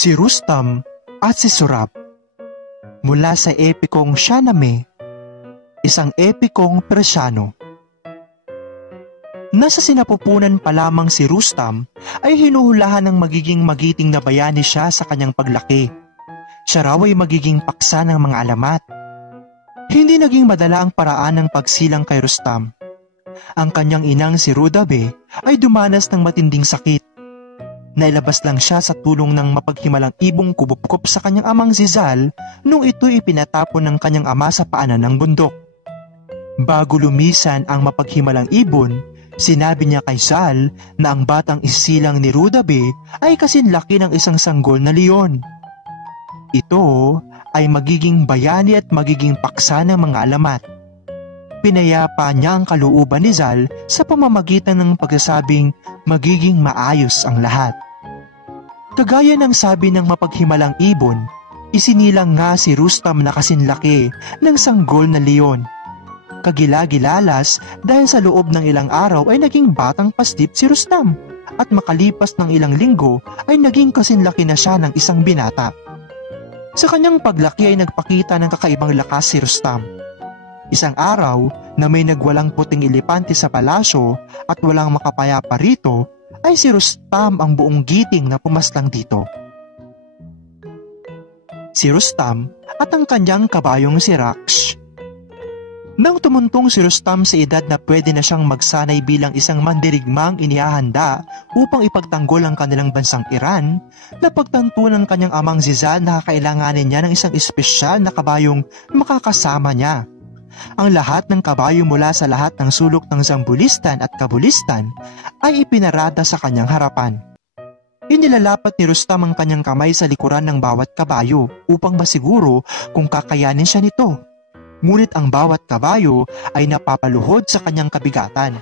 Si Rustam at si Surab. Mula sa epikong Shahnameh, isang epikong Persyano. Nasa sinapupunan pa lamang si Rustam ay hinuhulahan ng magiging magiting na bayani siya sa kanyang paglaki. Siya raw ay magiging paksa ng mga alamat. Hindi naging madala ang paraan ng pagsilang kay Rustam. Ang kanyang inang si Rudabeh ay dumanas ng matinding sakit. Nailabas lang siya sa tulong ng mapaghimalang ibong kubupkop sa kanyang amang si Zal nung ito'y ipinatapon ng kanyang ama sa paanan ng bundok. Bago lumisan ang mapaghimalang ibon, sinabi niya kay Zal na ang batang isilang ni Rudabeh ay kasinlaki ng isang sanggol na leon. Ito ay magiging bayani at magiging paksa ng mga alamat. Pinayapa niya ang kalooban ni Zal sa pamamagitan ng pagsasabing magiging maayos ang lahat. Kagaya ng sabi ng mapaghimalang ibon, isinilang nga si Rustam na kasinlaki ng sanggol na leon. Kagila-gilalas dahil sa loob ng ilang araw ay naging batang pasdip si Rustam at makalipas ng ilang linggo ay naging kasinlaki na siya ng isang binata. Sa kanyang paglaki ay nagpakita ng kakaibang lakas si Rustam. Isang araw na may nagwalang puting elepante sa palasyo at walang makapayapa rito, ay si Rustam ang buong giting na pumaslang dito. Si Rustam at ang kanyang kabayong si Raksh. Nang tumuntong si Rustam sa edad na pwede na siyang magsanay bilang isang mandirigmang inihahanda upang ipagtanggol ang kanilang bansang Iran, napagtanto ng kanyang amang si Zal na kakailanganin niya ng isang espesyal na kabayong makakasama niya. Ang lahat ng kabayo mula sa lahat ng sulok ng Zambulistan at Kabulistan ay ipinarada sa kanyang harapan. Inilalapat ni Rustam ang kanyang kamay sa likuran ng bawat kabayo upang masiguro kung kakayanin siya nito. Ngunit ang bawat kabayo ay napapaluhod sa kanyang kabigatan.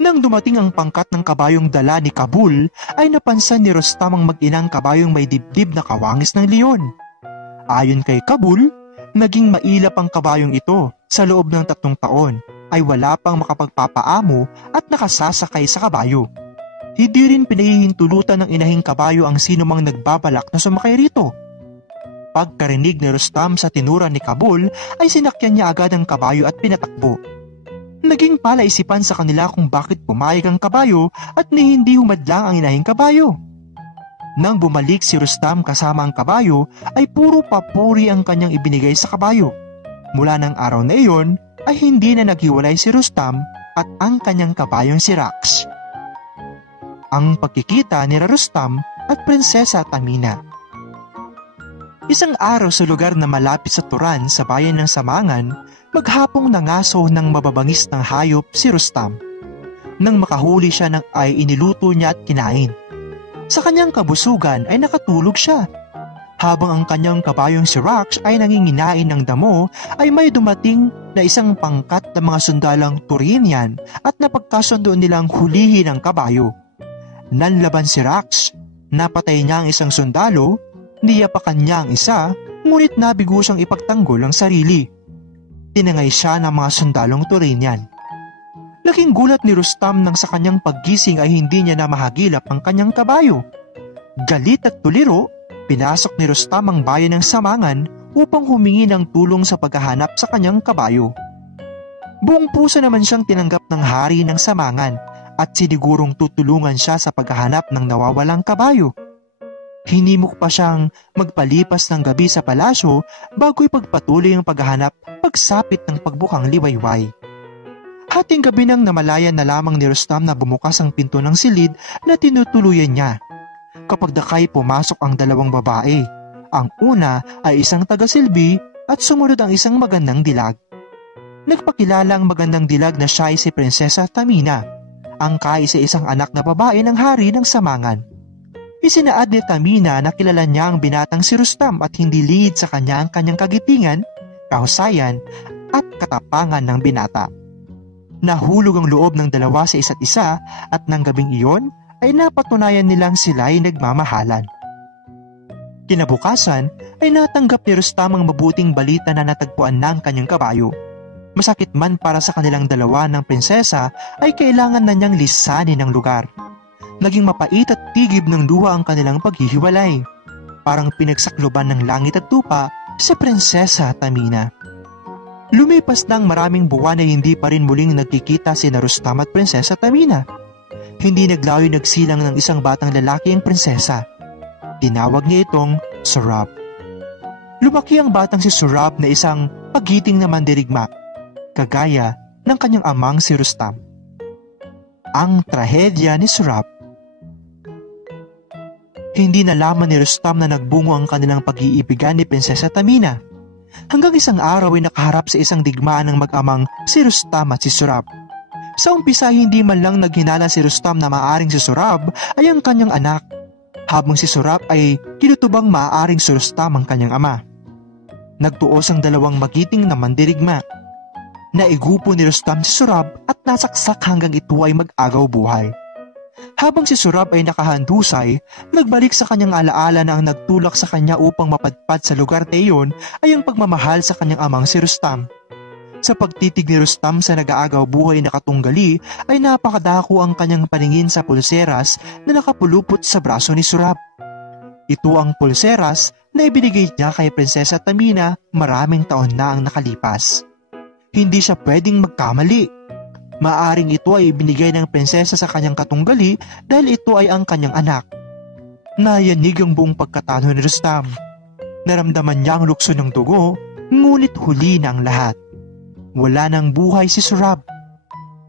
Nang dumating ang pangkat ng kabayong dala ni Kabul, ay napansin ni Rustam ang mag-inang kabayong may dibdib na kawangis ng leon. Ayon kay Kabul, naging mailap ang kabayong ito. Sa loob ng 3 taon ay wala pang makapagpapaamo at nakasasakay sa kabayo. Hindi rin pinahihintulutan ng inahing kabayo ang sinumang nagbabalak na sumakay rito. Pagkarinig ni Rustam sa tinura ni Kabul ay sinakyan niya agad ang kabayo at pinatakbo. Naging palaisipan sa kanila kung bakit pumayag ang kabayo at ni hindi humadlang ang inahing kabayo. Nang bumalik si Rustam kasama ang kabayo ay puro papuri ang kanyang ibinigay sa kabayo. Mula ng araw na iyon ay hindi na naghiwalay si Rustam at ang kanyang kabayong si Raksh. Ang pagkikita ni Rustam at Prinsesa Tamina. Isang araw sa lugar na malapit sa Turan sa bayan ng Samangan, maghapong nangaso ng mababangis ng hayop si Rustam. Nang makahuli siya ay iniluto niya at kinain. Sa kanyang kabusugan ay nakatulog siya. Habang ang kanyang kabayong si Raksh ay nanginginain ng damo ay may dumating na isang pangkat ng mga sundalang Turinian at napagkasundo nilang hulihin ang kabayo. Nanlaban si Raksh, napatay niya ang isang sundalo, niyapakan niya ang isa, ngunit nabigo siyang ipagtanggol ang sarili. Tinangay siya ng mga sundalong Turinian. Laking gulat ni Rustam nang sa kanyang paggising ay hindi niya na mahagilap ang kanyang kabayo. Galit at tuliro, pinasok ni Rustam ang bayan ng Samangan upang humingi ng tulong sa paghahanap sa kanyang kabayo. Buong puso naman siyang tinanggap ng hari ng Samangan at sinigurong tutulungan siya sa paghahanap ng nawawalang kabayo. Hinimok pa siyang magpalipas ng gabi sa palasyo bago ipagpatuloy ang paghahanap pagsapit ng pagbukang liwayway. Hating gabi nang namalayan na lamang ni Rustam na bumukas ang pinto ng silid na tinutuluyan niya. Kapag dakay pumasok ang 2 babae. Ang una ay isang tagasilbi at sumunod ang isang magandang dilag. Nagpakilala ang magandang dilag na siya ay si Prinsesa Tamina, ang kaisa-isang anak na babae ng hari ng Samangan. Isinaad ni Tamina na kilala niya ang binatang si Rustam at hindi lihid sa kanya ang kanyang kagitingan, kahusayan at katapangan ng binata. Nahulog ang loob ng dalawa sa isa't isa at nang gabing iyon ay napatunayan nilang sila ay nagmamahalan. Kinabukasan ay natanggap ni Rustam ang mabuting balita na natagpuan na ang kanyang kabayo. Masakit man para sa kanilang dalawa ng prinsesa ay kailangan na niyang lisanin ang lugar. Naging mapait at tigib ng luha ang kanilang paghihiwalay. Parang pinagsakloban ng langit at lupa si Prinsesa Tamina. Lumipas ng maraming buwan ay hindi pa rin muling nagkikita si Rustam at Prinsesa Tamina. Hindi naglayo nagsilang ng isang batang lalaki ang prinsesa. Tinawag niya itong Surab. Lumaki ang batang si Surab na isang pagiting na mandirigma, kagaya ng kanyang amang si Rustam. Ang trahedya ni Surab. Hindi nalaman ni Rustam na nagbungo ang kanilang pag-iibigan ni Prinsesa Tamina. Hanggang isang araw ay nakaharap sa isang digmaan ng mag-amang si Rustam at si Surab. Sa umpisa hindi man lang naghinala si Rustam na maaaring si Surab ay ang kanyang anak, habang si Surab ay kinutubang maaaring si Rustam ang kanyang ama. Nagtuos ang dalawang magiting na mandirigma. Naigupo ni Rustam si Surab at nasaksak hanggang ito ay mag-agaw buhay. Habang si Surab ay nakahandusay, nagbalik sa kanyang alaala na ang nagtulak sa kanya upang mapadpad sa lugar na iyon ay ang pagmamahal sa kanyang amang si Rustam. Sa pagtitig ni Rustam sa nag-aagaw buhay na katunggali ay napakadako ang kanyang paningin sa pulseras na nakapulupot sa braso ni Surab. Ito ang pulseras na ibinigay niya kay Prinsesa Tamina maraming taon na ang nakalipas. Hindi siya pwedeng magkamali. Maaring ito ay ibinigay ng prinsesa sa kanyang katunggali dahil ito ay ang kanyang anak. Nayanig ang buong pagkatalo ni Rustam. Naramdaman niya ang lukso ng dugo, ngunit huli na ang lahat. Wala nang buhay si Surab.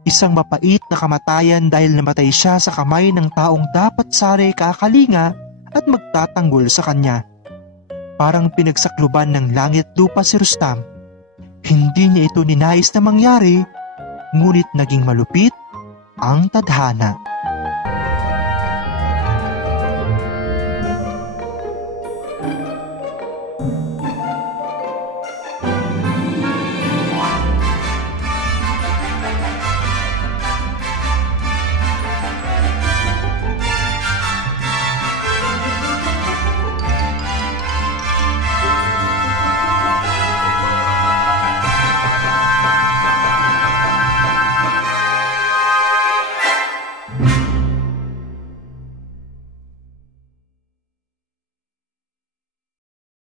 Isang mapait na kamatayan dahil namatay siya sa kamay ng taong dapat sana'y kakalinga at magtatanggol sa kanya. Parang pinagsakluban ng langit lupa si Rustam. Hindi niya ito ninais na mangyari, ngunit naging malupit ang tadhana.